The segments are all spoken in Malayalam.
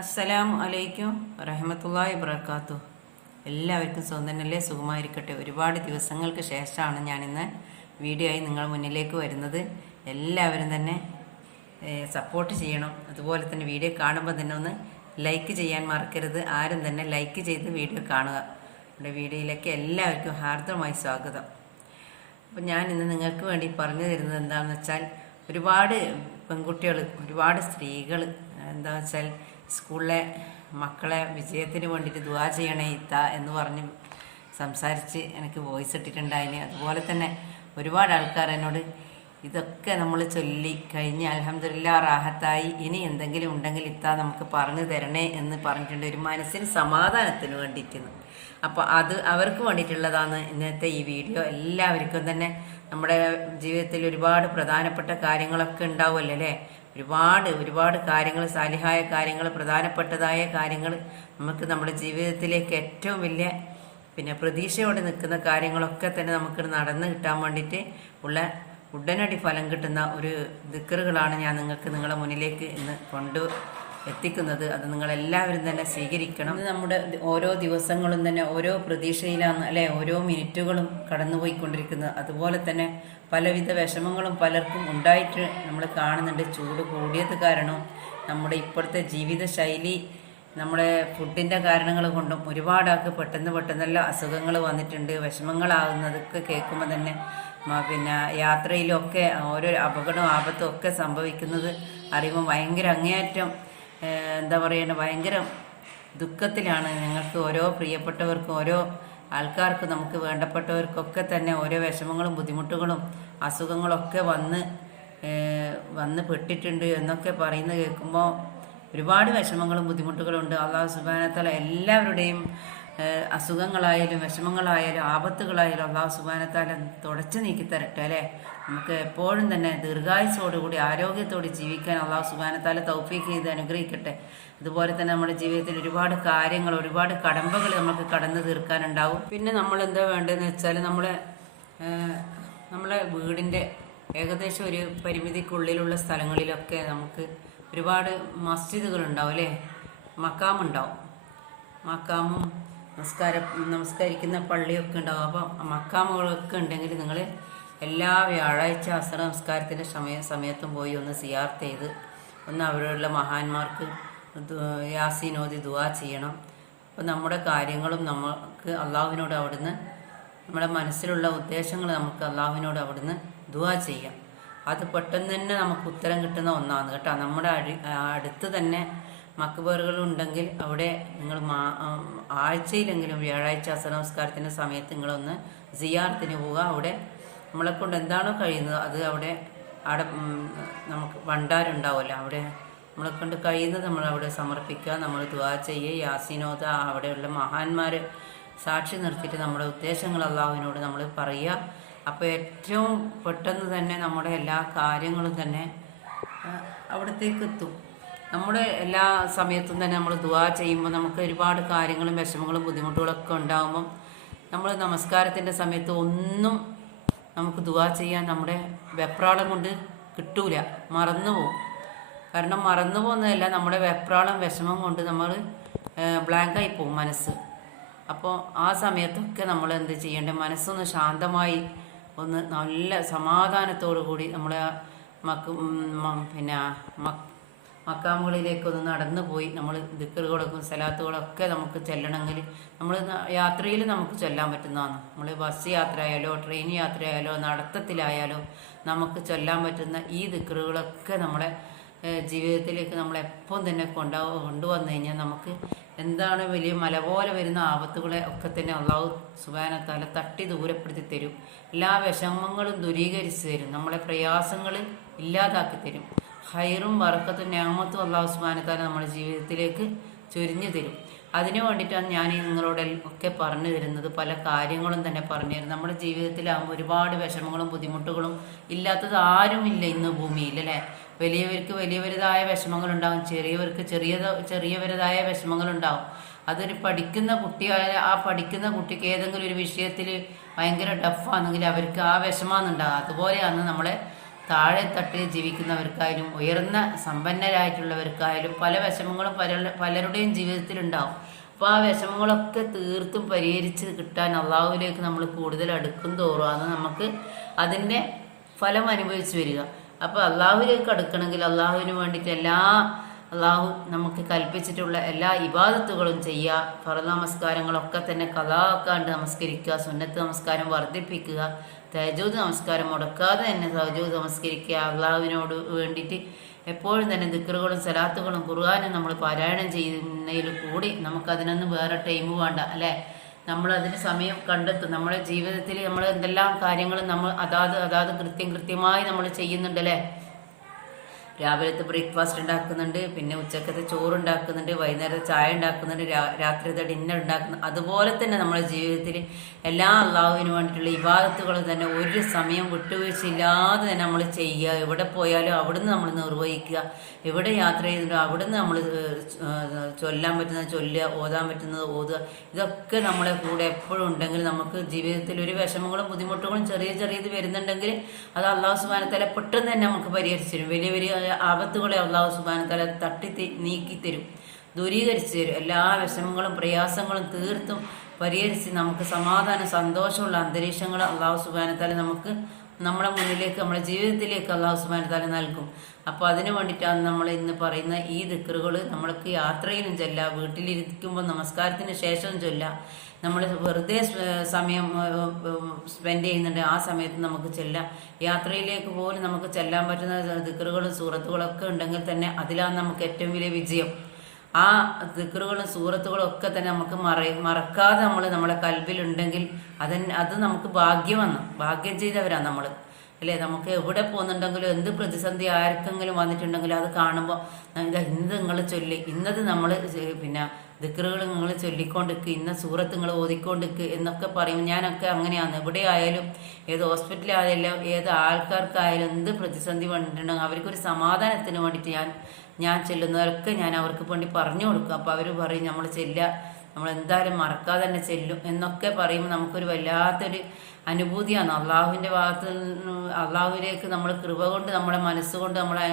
അസ്സലാം അലൈക്കും റഹമത്തല്ലാഹി ഇബ്രക്കാത്തു എല്ലാവർക്കും സ്വന്തനല്ലേ സുഖമായിരിക്കട്ടെ. ഒരുപാട് ദിവസങ്ങൾക്ക് ശേഷമാണ് ഞാനിന്ന് വീഡിയോ ആയി നിങ്ങൾ മുന്നിലേക്ക് വരുന്നത്. എല്ലാവരും തന്നെ സപ്പോർട്ട് ചെയ്യണം. അതുപോലെ തന്നെ വീഡിയോ കാണുമ്പോൾ തന്നെ ഒന്ന് ലൈക്ക് ചെയ്യാൻ മറക്കരുത്. ആരും തന്നെ ലൈക്ക് ചെയ്ത് വീഡിയോ കാണുക. നമ്മുടെ വീഡിയോയിലേക്ക് എല്ലാവർക്കും ഹാർദവമായി സ്വാഗതം. അപ്പം ഞാൻ ഇന്ന് നിങ്ങൾക്ക് വേണ്ടി പറഞ്ഞു തരുന്നത് എന്താണെന്ന് വെച്ചാൽ ഒരുപാട് പെൺകുട്ടികൾ ഒരുപാട് സ്ത്രീകൾ എന്താ വെച്ചാൽ സ്കൂളിലെ മക്കളെ വിജയത്തിന് വേണ്ടിയിട്ട് ദുവാ ചെയ്യണേ ഇത്ത എന്ന് പറഞ്ഞ് സംസാരിച്ച് എനിക്ക് വോയിസ് ഇട്ടിട്ടുണ്ടായിന് അതുപോലെ തന്നെ ഒരുപാട് ആൾക്കാർ എന്നോട് ഇതൊക്കെ നമ്മൾ ചൊല്ലി കഴിഞ്ഞ് അലഹമില്ല റാഹത്തായി. ഇനി എന്തെങ്കിലും ഉണ്ടെങ്കിൽ ഇത്താ നമുക്ക് പറഞ്ഞു തരണേ എന്ന് പറഞ്ഞിട്ടുണ്ട്. ഒരു മനസ്സിന് സമാധാനത്തിന് വേണ്ടിയിരിക്കുന്നു അപ്പോൾ അത് അവർക്ക് വേണ്ടിയിട്ടുള്ളതാണ് ഇന്നത്തെ ഈ വീഡിയോ. എല്ലാവർക്കും തന്നെ നമ്മുടെ ജീവിതത്തിൽ ഒരുപാട് പ്രധാനപ്പെട്ട കാര്യങ്ങളൊക്കെ ഉണ്ടാവുമല്ലോ അല്ലേ? ഒരുപാട് ഒരുപാട് കാര്യങ്ങൾ സാലിഹായ കാര്യങ്ങൾ പ്രധാനപ്പെട്ടതായ കാര്യങ്ങൾ നമുക്ക് നമ്മുടെ ജീവിതത്തിലേക്ക് ഏറ്റവും വലിയ പിന്നെ പ്രതീക്ഷയോടെ നിൽക്കുന്ന കാര്യങ്ങളൊക്കെ തന്നെ നമുക്ക് നടന്ന് കിട്ടാൻ വേണ്ടിയിട്ട് ഉള്ള ഉടനടി ഫലം കിട്ടുന്ന ഒരു ദിക്കറുകളാണ് ഞാൻ നിങ്ങൾക്ക് നിങ്ങളുടെ മുന്നിലേക്ക് ഇന്ന് കൊണ്ട് എത്തിക്കുന്നത്. അത് നിങ്ങൾ എല്ലാവരും തന്നെ സ്വീകരിക്കണം. നമ്മുടെ ഓരോ ദിവസങ്ങളും തന്നെ ഓരോ പ്രതീക്ഷയിലാണ് അല്ലെ? ഓരോ മിനിറ്റുകളും കടന്നുപോയിക്കൊണ്ടിരിക്കുന്നത്. അതുപോലെ തന്നെ പലവിധ വിഷമങ്ങളും പലർക്കും ഉണ്ടായിട്ട് നമ്മൾ കാണുന്നുണ്ട്. ചൂട് കൂടിയത് കാരണം നമ്മുടെ ഇപ്പോഴത്തെ ജീവിത ശൈലി നമ്മുടെ ഫുഡിന്റെ കാരണങ്ങൾ കൊണ്ടും ഒരുപാട് ആൾക്ക് പെട്ടെന്ന് പെട്ടെന്നല്ല അസുഖങ്ങൾ വന്നിട്ടുണ്ട്. വിഷമങ്ങളാകുന്നതൊക്കെ കേൾക്കുമ്പോൾ തന്നെ പിന്നെ യാത്രയിലൊക്കെ ഓരോ അപകടവും ആപത്തും ഒക്കെ സംഭവിക്കുന്നത് അറിയുമ്പോൾ ഭയങ്കര അങ്ങേയറ്റം എന്താ പറയുക ഭയങ്കര ദുഃഖത്തിലാണ്. ഞങ്ങൾക്ക് ഓരോ പ്രിയപ്പെട്ടവർക്കും ഓരോ ആൾക്കാർക്കും നമുക്ക് വേണ്ടപ്പെട്ടവർക്കൊക്കെ തന്നെ ഓരോ വിഷമങ്ങളും ബുദ്ധിമുട്ടുകളും അസുഖങ്ങളൊക്കെ വന്ന് വന്ന് പെട്ടിട്ടുണ്ട് എന്നൊക്കെ പറയുന്നത് കേൾക്കുമ്പോൾ ഒരുപാട് വിഷമങ്ങളും ബുദ്ധിമുട്ടുകളും ഉണ്ട് അള്ളാഹു സുബാനത്തല എല്ലാവരുടെയും അസുഖങ്ങളായാലും വിഷമങ്ങളായാലും ആപത്തുകളായാലും അള്ളാഹു സുബാനത്താലും തുടച്ചു നീക്കി തരട്ടെ അല്ലേ? നമുക്ക് എപ്പോഴും തന്നെ ദീർഘായുസോടുകൂടി ആരോഗ്യത്തോടെ ജീവിക്കാൻ അള്ളാഹു സുബാനത്താല തൗഫീക്ക് ചെയ്ത് അനുഗ്രഹിക്കട്ടെ. അതുപോലെ തന്നെ നമ്മുടെ ജീവിതത്തിൽ ഒരുപാട് കാര്യങ്ങൾ ഒരുപാട് കടമ്പകൾ നമുക്ക് കടന്നു തീർക്കാനുണ്ടാവും. പിന്നെ നമ്മൾ എന്താ വേണ്ടതെന്ന് വെച്ചാൽ നമ്മളെ നമ്മളെ വീടിന്റെ ഏകദേശം ഒരു പരിമിതിക്കുള്ളിലുള്ള സ്ഥലങ്ങളിലൊക്കെ നമുക്ക് ഒരുപാട് മസ്ജിദുകൾ ഉണ്ടാവും അല്ലേ? മക്കാമുണ്ടാവും മക്കാമും നമസ്കാര നമസ്കരിക്കുന്ന പള്ളിയൊക്കെ ഉണ്ടാവും. അപ്പം മക്കാമുകളൊക്കെ ഉണ്ടെങ്കിൽ നിങ്ങൾ എല്ലാ വ്യാഴാഴ്ച അസറ നമസ്കാരത്തിന്റെ സമയ സമയത്തും പോയി ഒന്ന് സിയാർത്ത് ചെയ്ത് ഒന്ന് അവരുള്ള മഹാന്മാർക്ക് യാസീനോദി ദുവാ ചെയ്യണം. അപ്പോൾ നമ്മുടെ കാര്യങ്ങളും നമുക്ക് അള്ളാഹുവിനോട് അവിടുന്ന് നമ്മുടെ മനസ്സിലുള്ള ഉദ്ദേശങ്ങൾ നമുക്ക് അള്ളാഹുവിനോട് അവിടുന്ന് ദുവാ ചെയ്യാം. അത് പെട്ടെന്ന് തന്നെ നമുക്ക് ഉത്തരം കിട്ടുന്ന ഒന്നാണ് കേട്ടോ. നമ്മുടെ അടി അടുത്ത് തന്നെ മക്ബറുകൾ ഉണ്ടെങ്കിൽ അവിടെ നിങ്ങൾ ആഴ്ചയിലെങ്കിലും വ്യാഴാഴ്ച അസനമസ്കാരത്തിന്റെ സമയത്ത് നിങ്ങളൊന്ന് സിയാർത്തിന് പോവുക. അവിടെ നമ്മളെ കൊണ്ട് എന്താണോ കഴിയുന്നത് അത് അവിടെ അവിടെ നമുക്ക് ഭണ്ടാരുണ്ടാവുമല്ലോ അവിടെ നമ്മളെ കൊണ്ട് കഴിയുന്നത് നമ്മൾ അവിടെ സമർപ്പിക്കുക നമ്മൾ ദുവാ ചെയ്യുക. യാസിനോദ അവിടെയുള്ള മഹാന്മാർ സാക്ഷി നിർത്തിയിട്ട് നമ്മുടെ ഉദ്ദേശങ്ങൾ അള്ളാഹുവിനോട് നമ്മൾ പറയുക. അപ്പോൾ ഏറ്റവും പെട്ടെന്ന് തന്നെ നമ്മുടെ എല്ലാ കാര്യങ്ങളും തന്നെ അവിടത്തേക്ക് എത്തും. നമ്മുടെ എല്ലാ സമയത്തും തന്നെ നമ്മൾ ദുവാ ചെയ്യുമ്പോൾ നമുക്ക് ഒരുപാട് കാര്യങ്ങളും വിഷമങ്ങളും ബുദ്ധിമുട്ടുകളൊക്കെ ഉണ്ടാകുമ്പം നമ്മൾ നമസ്കാരത്തിന്റെ സമയത്ത് ഒന്നും നമുക്ക് ദുവാ ചെയ്യാൻ നമ്മുടെ വെപ്രാളം കൊണ്ട് കിട്ടൂല. മറന്നു പോകും. കാരണം മറന്നു പോകുന്നതല്ല നമ്മുടെ വെപ്രാളം വിഷമം കൊണ്ട് നമ്മൾ ബ്ലാങ്കായി പോകും മനസ്സ്. അപ്പോൾ ആ സമയത്തൊക്കെ നമ്മൾ എന്ത് ചെയ്യേണ്ടത് മനസ്സൊന്ന് ശാന്തമായി ഒന്ന് നല്ല സമാധാനത്തോടു കൂടി നമ്മളെ മക്ക് പിന്നെ മക് മക്കാമുകളിലേക്കൊന്ന് നടന്നു പോയി നമ്മൾ ദിക്കറുകളൊക്കെ സലാത്തുകളൊക്കെ നമുക്ക് ചെല്ലണമെങ്കിൽ നമ്മൾ യാത്രയിൽ നമുക്ക് ചൊല്ലാൻ പറ്റുന്നതാണ്. നമ്മൾ ബസ് യാത്ര ആയാലോ ട്രെയിൻ യാത്ര ആയാലോ നടത്തത്തിലായാലോ നമുക്ക് ചൊല്ലാൻ പറ്റുന്ന ഈ ദിക്കറുകളൊക്കെ നമ്മളെ ജീവിതത്തിലേക്ക് നമ്മൾ എപ്പം തന്നെ കൊണ്ടു കൊണ്ടുവന്നു കഴിഞ്ഞാൽ നമുക്ക് എന്താണ് വലിയ മല പോലെ വരുന്ന ആപത്തുകളെ ഒക്കെ തന്നെ അള്ളാഹു സുബാനത്താല തട്ടി ദൂരപ്പെടുത്തി തരും. എല്ലാ വിഷമങ്ങളും ദൂരീകരിച്ച് തരും. നമ്മളെ പ്രയാസങ്ങൾ ഇല്ലാതാക്കി തരും. ഹൈറും വറക്കത്തും ഞാമത്തും അള്ളാഹു സുബാനത്താല നമ്മുടെ ജീവിതത്തിലേക്ക് ചൊരിഞ്ഞു തരും. അതിനു വേണ്ടിയിട്ടാണ് ഞാൻ നിങ്ങളോട് ഒക്കെ പറഞ്ഞു തരുന്നത് പല കാര്യങ്ങളും തന്നെ പറഞ്ഞു തരും. നമ്മുടെ ജീവിതത്തിലാകുമ്പോൾ ഒരുപാട് വിഷമങ്ങളും ബുദ്ധിമുട്ടുകളും ഇല്ലാത്തത് ആരുമില്ല ഇന്ന് ഭൂമിയിൽ അല്ലേ? വലിയവർക്ക് വലിയവരുതായ വിഷമങ്ങളുണ്ടാകും ചെറിയവർക്ക് ചെറിയ ചെറിയവരുതായ വിഷമങ്ങളുണ്ടാകും അതൊരു പഠിക്കുന്ന കുട്ടിയായ ആ പഠിക്കുന്ന കുട്ടിക്ക് ഏതെങ്കിലും ഒരു വിഷയത്തിൽ ഭയങ്കര ടഫാണെങ്കിൽ അവർക്ക് ആ വിഷമാണെന്നുണ്ടാകും അതുപോലെയാണ് നമ്മളെ താഴെ തട്ടിൽ ജീവിക്കുന്നവർക്കായാലും ഉയർന്ന സമ്പന്നരായിട്ടുള്ളവർക്കായാലും പല വിഷമങ്ങളും പല പലരുടെയും ജീവിതത്തിലുണ്ടാവും. അപ്പോൾ ആ വിഷമങ്ങളൊക്കെ തീർത്തും പരിഹരിച്ച് കിട്ടാൻ അള്ളാഹുവിലേക്ക് നമ്മൾ കൂടുതൽ അടുക്കും തോറും അത് നമുക്ക് അതിന്റെ ഫലം അനുഭവിച്ച് വരിക. അപ്പോൾ അള്ളാഹുവിലേക്ക് അടുക്കണമെങ്കിൽ അള്ളാഹുവിന് വേണ്ടിയിട്ട് എല്ലാ അള്ളാഹു നമുക്ക് കൽപ്പിച്ചിട്ടുള്ള എല്ലാ ഇബാദത്തുകളും ചെയ്യുക. ഫറ നമസ്കാരങ്ങളൊക്കെ തന്നെ കലാക്കാണ്ട് നമസ്കരിക്കുക സുന്നത്ത് നമസ്കാരം വർദ്ധിപ്പിക്കുക. തജൂദ് നമസ്കാരം മുടക്കാതെ തന്നെ തേജോ നമസ്കരിക്കുക. അള്ളാഹുവിനോട് വേണ്ടിയിട്ട് എപ്പോഴും തന്നെ ദിക്കറുകളും സലാത്തുകളും ഖുർആാനും നമ്മൾ പാരായണം ചെയ്യുന്നതിൽ കൂടി നമുക്കതിനൊന്നും വേറെ ടൈം വേണ്ട അല്ലേ? നമ്മൾ അതിന് സമയം കണ്ടെത്തും. നമ്മുടെ ജീവിതത്തിൽ നമ്മൾ എന്തെല്ലാം കാര്യങ്ങളും നമ്മൾ അതാത് അതാത് കൃത്യം കൃത്യമായി നമ്മൾ ചെയ്യുന്നുണ്ടല്ലേ? രാവിലത്തെ ബ്രേക്ക്ഫാസ്റ്റ് ഉണ്ടാക്കുന്നുണ്ട് പിന്നെ ഉച്ചക്കത്തെ ചോറ് ഉണ്ടാക്കുന്നുണ്ട് വൈകുന്നേരത്തെ ചായ ഉണ്ടാക്കുന്നുണ്ട് രാത്രിത്തെ ഡിന്നർ ഉണ്ടാക്കുന്നു. അതുപോലെ തന്നെ നമ്മുടെ ജീവിതത്തിൽ എല്ലാ അള്ളാഹുവിന് വേണ്ടിയിട്ടുള്ള വിവാദത്തുകളും തന്നെ ഒരു സമയം വിട്ടുവീഴ്ചയില്ലാതെ തന്നെ നമ്മൾ ചെയ്യുക. എവിടെ പോയാലും അവിടുന്ന് നമ്മൾ നിർവഹിക്കുക. എവിടെ യാത്ര ചെയ്യുന്നുണ്ടോ അവിടുന്ന് നമ്മൾ ചൊല്ലാൻ പറ്റുന്നത് ചൊല്ലുക ഓതാൻ പറ്റുന്നത് ഓതുക. ഇതൊക്കെ നമ്മളെ കൂടെ എപ്പോഴും ഉണ്ടെങ്കിൽ നമുക്ക് ജീവിതത്തിൽ ഒരു വിഷമങ്ങളും ബുദ്ധിമുട്ടുകളും ചെറിയ ചെറിയത് വരുന്നുണ്ടെങ്കിൽ അത് അള്ളാഹു സുബാനത്തല പെട്ടെന്ന് തന്നെ നമുക്ക് പരിഹരിച്ചു തരും. വലിയ വലിയ ആപത്തുകളെ അള്ളാഹു സുബാനത്തല തട്ടി നീക്കിത്തരും നീക്കി തരും ദൂരീകരിച്ചു തരും. എല്ലാ വിഷമങ്ങളും പ്രയാസങ്ങളും തീർത്തും പരിഹരിച്ച് നമുക്ക് സമാധാന സന്തോഷമുള്ള അന്തരീക്ഷങ്ങൾ അള്ളാഹു സുബാനത്തല നമുക്ക് നമ്മുടെ മുന്നിലേക്ക് നമ്മുടെ ജീവിതത്തിലേക്ക് അള്ളാഹു സുബാനത്തല നൽകും. അപ്പോൾ അതിനു വേണ്ടിയിട്ടാണ് നമ്മൾ ഇന്ന് പറയുന്ന ഈ ദിക്കറുകൾ നമ്മൾക്ക് യാത്രയിലും ചൊല്ലാം വീട്ടിലിരിക്കുമ്പോൾ നമസ്കാരത്തിന് ശേഷവും ചൊല്ലാം. നമ്മൾ വെറുതെ സമയം സ്പെൻഡ് ചെയ്യുന്നുണ്ട്. ആ സമയത്ത് നമുക്ക് ചെല്ലാം. യാത്രയിലേക്ക് പോലും നമുക്ക് ചെല്ലാൻ പറ്റുന്ന ദിക്കറുകളും സൂറത്തുകളും ഒക്കെ ഉണ്ടെങ്കിൽ തന്നെ അതിലാണ് നമുക്ക് ഏറ്റവും വലിയ വിജയം. ആ ദിക്കറുകളും സൂറത്തുകളും ഒക്കെ തന്നെ നമുക്ക് മറ മറക്കാതെ നമ്മൾ നമ്മുടെ കൽവിലുണ്ടെങ്കിൽ അതിന് അത് നമുക്ക് ഭാഗ്യമാണ് ഭാഗ്യം ചെയ്തവരാണ് നമ്മൾ അല്ലേ? നമുക്ക് എവിടെ പോകുന്നുണ്ടെങ്കിലും എന്ത് പ്രതിസന്ധി ആർക്കെങ്കിലും വന്നിട്ടുണ്ടെങ്കിലും അത് കാണുമ്പോൾ ഇന്ന് നിങ്ങൾ ചൊല്ലി. ഇന്നത് നമ്മൾ പിന്നെ ദിക്കറുകൾ നിങ്ങൾ ചൊല്ലിക്കൊണ്ടിരിക്കുക ഇന്ന സൂറത്ത് നിങ്ങൾ ഓതിക്കൊണ്ടിരിക്കുക എന്നൊക്കെ പറയും. ഞാനൊക്കെ അങ്ങനെയാണ്. എവിടെ ആയാലും ഏത് ഹോസ്പിറ്റലായാലും ഏത് ആൾക്കാർക്കായാലും എന്ത് പ്രതിസന്ധി വന്നിട്ടുണ്ടെങ്കിൽ അവർക്കൊരു സമാധാനത്തിന് വേണ്ടിയിട്ട് ഞാൻ ഞാൻ ചെല്ലുന്നവരൊക്കെ ഞാൻ അവർക്ക് വേണ്ടി പറഞ്ഞു കൊടുക്കും. അപ്പോൾ അവർ പറയും നമ്മൾ ചെല്ലുക. നമ്മൾ എന്തായാലും മറക്കാതെ തന്നെ ചെല്ലും. എന്നൊക്കെ പറയുമ്പോൾ നമുക്കൊരു വല്ലാത്തൊരു അനുഭൂതിയാണ്. അള്ളാഹുവിന്റെ ഭാഗത്ത് അള്ളാഹുവിലേക്ക് നമ്മൾ കൃപ കൊണ്ട് നമ്മളെ മനസ്സുകൊണ്ട് നമ്മളെ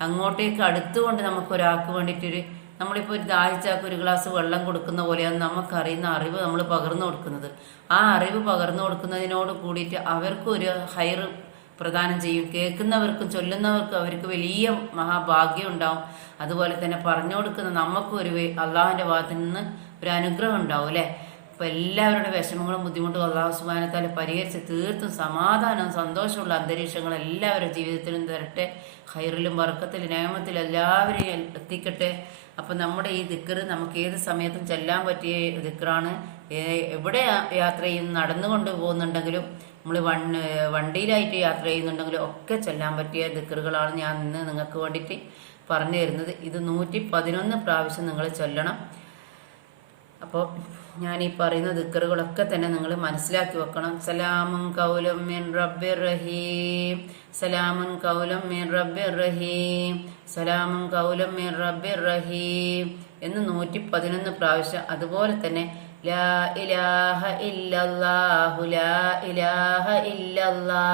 അങ്ങോട്ടേക്ക് അടുത്തുകൊണ്ട് നമുക്ക് ഒരാൾക്ക് വേണ്ടിയിട്ടൊരു നമ്മളിപ്പോൾ ഒരു ദാഹിച്ചാക്ക് ഒരു ഗ്ലാസ് വെള്ളം കൊടുക്കുന്ന പോലെയാണ് നമുക്കറിയുന്ന അറിവ് നമ്മൾ പകർന്നു കൊടുക്കുന്നത്. ആ അറിവ് പകർന്നു കൊടുക്കുന്നതിനോട് കൂടിയിട്ട് അവർക്കും അവർക്കൊരു ഹയർ പ്രദാനം ചെയ്യും. കേൾക്കുന്നവർക്കും ചൊല്ലുന്നവർക്കും അവർക്ക് വലിയ മഹാഭാഗ്യം ഉണ്ടാവും. അതുപോലെ തന്നെ പറഞ്ഞു കൊടുക്കുന്ന നമുക്കും ഒരു അള്ളാഹുവിന്റെ ഭാഗത്ത് നിന്ന് ഒരു അനുഗ്രഹം ഉണ്ടാവും അല്ലേ? അപ്പം എല്ലാവരുടെ വിഷമങ്ങളും ബുദ്ധിമുട്ടും അള്ളാഹു സുബാനത്താൽ പരിഹരിച്ച് തീർത്തും സമാധാനവും സന്തോഷമുള്ള അന്തരീക്ഷങ്ങൾ എല്ലാവരുടെ ജീവിതത്തിലും തരട്ടെ. ഹൈറിലും വർക്കത്തിലും നിയമത്തിലും എല്ലാവരെയും എത്തിക്കട്ടെ. അപ്പൊ നമ്മുടെ ഈ ദിക്കറ് നമുക്ക് ഏത് സമയത്തും ചെല്ലാൻ പറ്റിയ ദിക്കറാണ്. എവിടെ യാത്ര ചെയ്യുന്ന നടന്നുകൊണ്ട് പോകുന്നുണ്ടെങ്കിലും നമ്മൾ വൺ വണ്ടിയിലായിട്ട് യാത്ര ചെയ്യുന്നുണ്ടെങ്കിലും ഒക്കെ ചെല്ലാൻ പറ്റിയ ദിക്കറുകളാണ് ഞാൻ ഇന്ന് നിങ്ങൾക്ക് വേണ്ടിയിട്ട് പറഞ്ഞു തരുന്നത്. ഇത് നൂറ്റി പതിനൊന്ന് പ്രാവശ്യം നിങ്ങൾ ചൊല്ലണം. അപ്പോൾ ഞാൻ ഈ പറയുന്ന ദിക്കറുകളൊക്കെ തന്നെ നിങ്ങൾ മനസ്സിലാക്കി വെക്കണം. സലാമുൻ കൗലം മിൻ റബ്ബിർ റഹീം. സലാമുൻ കൗലം മിൻ റബ്ബിർ റഹീം. സലാമുൻ കൗലം മിൻ റബ്ബിർ റഹീം എന്ന് നൂറ്റി പതിനൊന്ന് പ്രാവശ്യം അതുപോലെ തന്നെ ലാ ഇലാഹ ഇല്ലല്ലാഹു ലാ ഇലാഹ ഇല്ലല്ലാ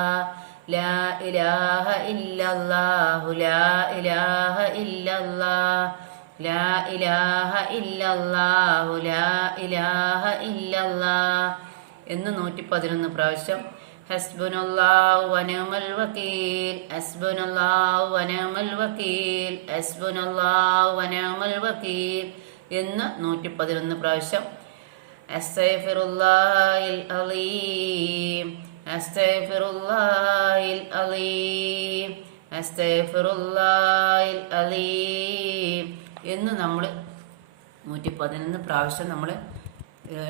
ലാ ഇലാഹ ഇല്ലല്ലാഹു ലാ ഇലാഹ ഇല്ലല്ലാഹ് ലാ ഇലാഹ ഇല്ലല്ലാഹു ലാ ഇലാഹ എന്ന് നൂറ്റി പതിനൊന്ന് പ്രാവശ്യം എന്ന് നൂറ്റി പതിനൊന്ന് പ്രാവശ്യം അലീം അലീം അലീം. എന്ന് നമ്മൾ നൂറ്റി പതിനൊന്ന് പ്രാവശ്യം നമ്മൾ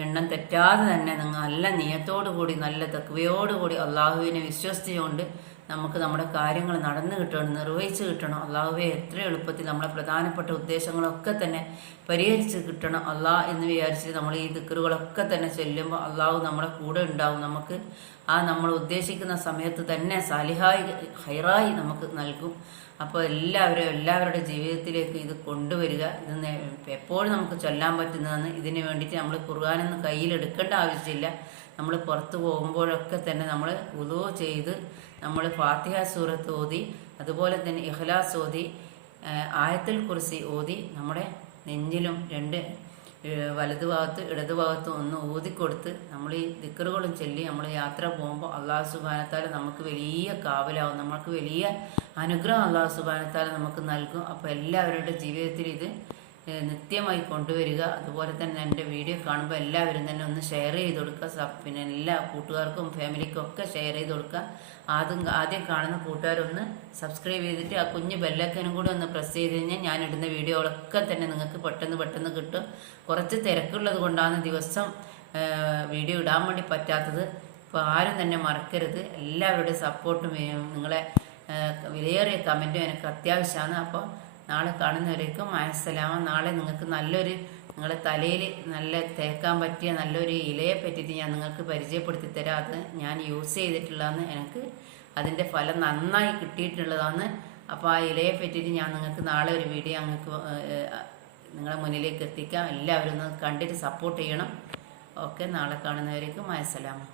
എണ്ണം തെറ്റാതെ തന്നെ നിങ്ങൾ നല്ല നിയത്തോടു കൂടി നല്ല തക്വയോടുകൂടി അള്ളാഹുവിനെ വിശ്വസിച്ചുകൊണ്ട് നമുക്ക് നമ്മുടെ കാര്യങ്ങൾ നടന്നു കിട്ടണം നിർവഹിച്ച് കിട്ടണം. അള്ളാഹുവെ എത്ര എളുപ്പത്തിൽ നമ്മളെ പ്രധാനപ്പെട്ട ഉദ്ദേശങ്ങളൊക്കെ തന്നെ പരിഹരിച്ച് കിട്ടണം. അള്ളാഹ് എന്ന് വിചാരിച്ച് നമ്മൾ ഈ ദിക്കറുകളൊക്കെ തന്നെ ചെല്ലുമ്പോൾ അള്ളാഹു നമ്മുടെ കൂടെ ഉണ്ടാവും. നമുക്ക് ആ നമ്മൾ ഉദ്ദേശിക്കുന്ന സമയത്ത് തന്നെ സാലിഹായി ഹൈറായി നമുക്ക് നൽകും. അപ്പോൾ എല്ലാവരും എല്ലാവരുടെ ജീവിതത്തിലേക്ക് ഇത് കൊണ്ടുവരിക. ഇത് എപ്പോഴും നമുക്ക് ചൊല്ലാൻ പറ്റുന്നതാണ്. ഇതിനു വേണ്ടിയിട്ട് നമ്മൾ ഖുർആാനൊന്നും കയ്യിലെടുക്കേണ്ട ആവശ്യമില്ല. നമ്മൾ പുറത്തു പോകുമ്പോഴൊക്കെ തന്നെ നമ്മൾ ഉദോ ചെയ്ത് നമ്മൾ ഫാത്തിഹ സൂറത്ത് ഓതി അതുപോലെ തന്നെ ഇഹ്ലാസ് ഓതി ആയത്തിൽ കുറിച്ച് ഓതി നമ്മുടെ നെഞ്ചിലും രണ്ട് വലതു ഭാഗത്ത് ഇടതു ഭാഗത്ത് ഒന്ന് ഊതിക്കൊടുത്ത് നമ്മൾ ഈ ദിക്കറുകളും ചൊല്ലി നമ്മൾ യാത്ര പോകുമ്പോൾ അള്ളാഹു സുബാനത്താൽ നമുക്ക് വലിയ കാവലാവും. നമുക്ക് വലിയ അനുഗ്രഹം അള്ളാഹു സുബാനത്താൽ നമുക്ക് നൽകും. അപ്പോൾ എല്ലാവരുടെ ജീവിതത്തിൽ ഇത് നിത്യമായി കൊണ്ടുവരിക. അതുപോലെ തന്നെ എന്റെ വീഡിയോ കാണുമ്പോൾ എല്ലാവരും തന്നെ ഒന്ന് ഷെയർ ചെയ്ത് കൊടുക്കുക. പിന്നെ എല്ലാ കൂട്ടുകാർക്കും ഫാമിലിക്കും ഒക്കെ ഷെയർ ചെയ്ത് കൊടുക്കുക. ആദ്യം ആദ്യം കാണുന്ന കൂട്ടുകാരൊന്ന് സബ്സ്ക്രൈബ് ചെയ്തിട്ട് ആ കുഞ്ഞ് ബെല്ലക്കനും കൂടി ഒന്ന് പ്രസ് ചെയ്ത് കഴിഞ്ഞാൽ ഞാൻ ഇടുന്ന വീഡിയോകളൊക്കെ തന്നെ നിങ്ങൾക്ക് പെട്ടെന്ന് പെട്ടെന്ന് കിട്ടും. കുറച്ച് തിരക്കുള്ളത് കൊണ്ടാണ് ദിവസം വീഡിയോ ഇടാൻ വേണ്ടി പറ്റാത്തത്. അപ്പോൾ ആരും തന്നെ മറക്കരുത്. എല്ലാവരുടെയും സപ്പോർട്ടും നിങ്ങളെ വിലയേറിയ കമന്റും എനിക്ക് അത്യാവശ്യമാണ്. അപ്പോൾ നാളെ കാണുന്നവരേക്കും മനസ്സിലാവാം നാളെ നിങ്ങൾക്ക് നല്ലൊരു നിങ്ങളുടെ തലയിൽ നല്ല തേക്കാൻ പറ്റിയ നല്ലൊരു ഇലയെ പറ്റിയിട്ട് ഞാൻ നിങ്ങൾക്ക് പരിചയപ്പെടുത്തി തരാം. അത് ഞാൻ യൂസ് ചെയ്തിട്ടുള്ളതെന്ന് എനിക്ക് അതിന്റെ ഫലം നന്നായി കിട്ടിയിട്ടുള്ളതാണ്. അപ്പോൾ ആ ഇലയെ പറ്റിയിട്ട് ഞാൻ നിങ്ങൾക്ക് നാളെ ഒരു വീഡിയോ നിങ്ങൾക്ക് നിങ്ങളുടെ മുന്നിലേക്ക് എത്തിക്കാം. എല്ലാവരും ഒന്ന് കണ്ടിട്ട് സപ്പോർട്ട് ചെയ്യണം. ഓക്കെ നാളെ കാണുന്നവരേക്കും മനസ്സിലാവും